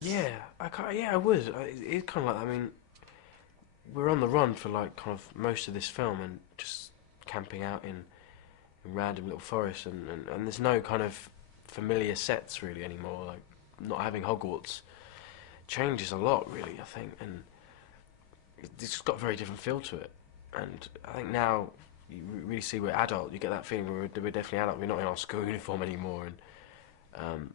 Yeah, I would. It's kind of like, I mean, we're on the run for like kind of most of this film and just camping out in random little forests and there's no kind of familiar sets really anymore. Like not having Hogwarts changes a lot really, I think, and it's just got a very different feel to it. And I think now you really see we're adult. You get that feeling we're definitely adult. We're not in our school uniform anymore, and um,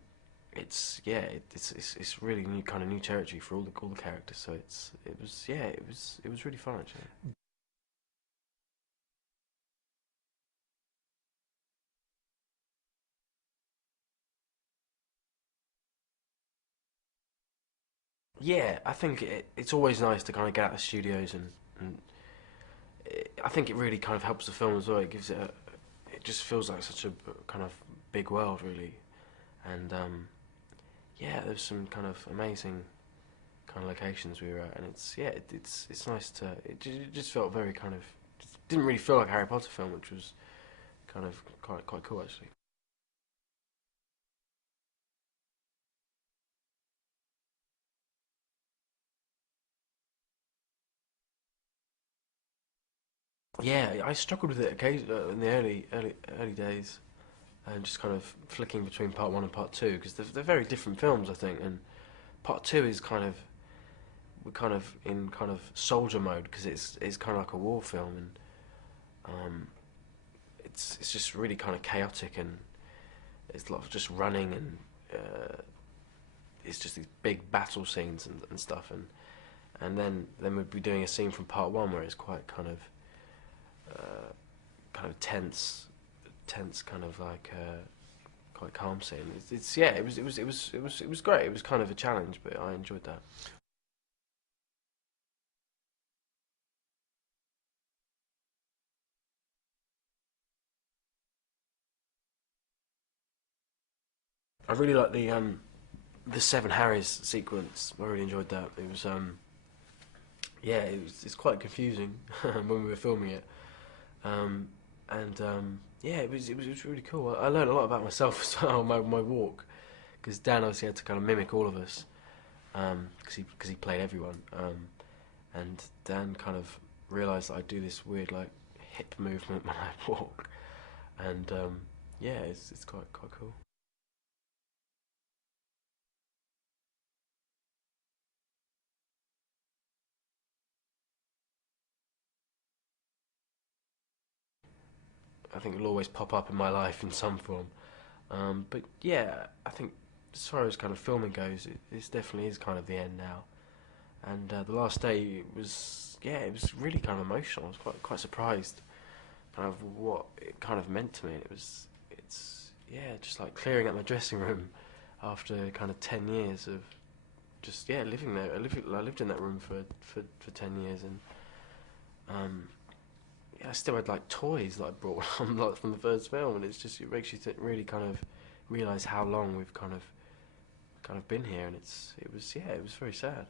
it's yeah, it's really new kind of new territory for all the characters. So it was yeah, it was really fun actually. Yeah, I think it's always nice to kind of get out of the studios and I think it really kind of helps the film as well. It gives it it just feels like such a kind of big world really, and yeah, there's some kind of amazing kind of locations we were at, and it's yeah, it's nice to it just felt very kind of didn't really feel like a Harry Potter film, which was kind of quite cool actually. Yeah, I struggled with it occasionally in the early days, and just kind of flicking between part one and part two because they're very different films, I think. And part two is kind of we're kind of in kind of soldier mode because it's kind of like a war film, and um, it's just really kind of chaotic and it's a lot of just running and it's just these big battle scenes and stuff, and then we'd be doing a scene from part one where it's quite kind of tense kind of like quite calm scene. It's yeah, it was great. It was kind of a challenge, but I enjoyed that. I really like the Seven Harrys sequence. I really enjoyed that. It was yeah, it's quite confusing when we were filming it. Um, and yeah, it was really cool. I learned a lot about myself as well on my walk because Dan obviously had to kind of mimic all of us because he played everyone. And Dan kind of realised that I do this weird like hip movement when I walk, and yeah, it's quite cool. I think it'll always pop up in my life in some form. But yeah, I think as far as kind of filming goes, it definitely is kind of the end now. And the last day was yeah, it was really kind of emotional. I was quite surprised, kind of what it kind of meant to me. It's yeah, just like clearing out my dressing room after kind of 10 years of just yeah living there. I lived in that room for 10 years, and um, yeah, I still had like toys that I brought on like from the first film, and it's just it makes you really kind of realize how long we've kind of been here, and it was yeah, it was very sad.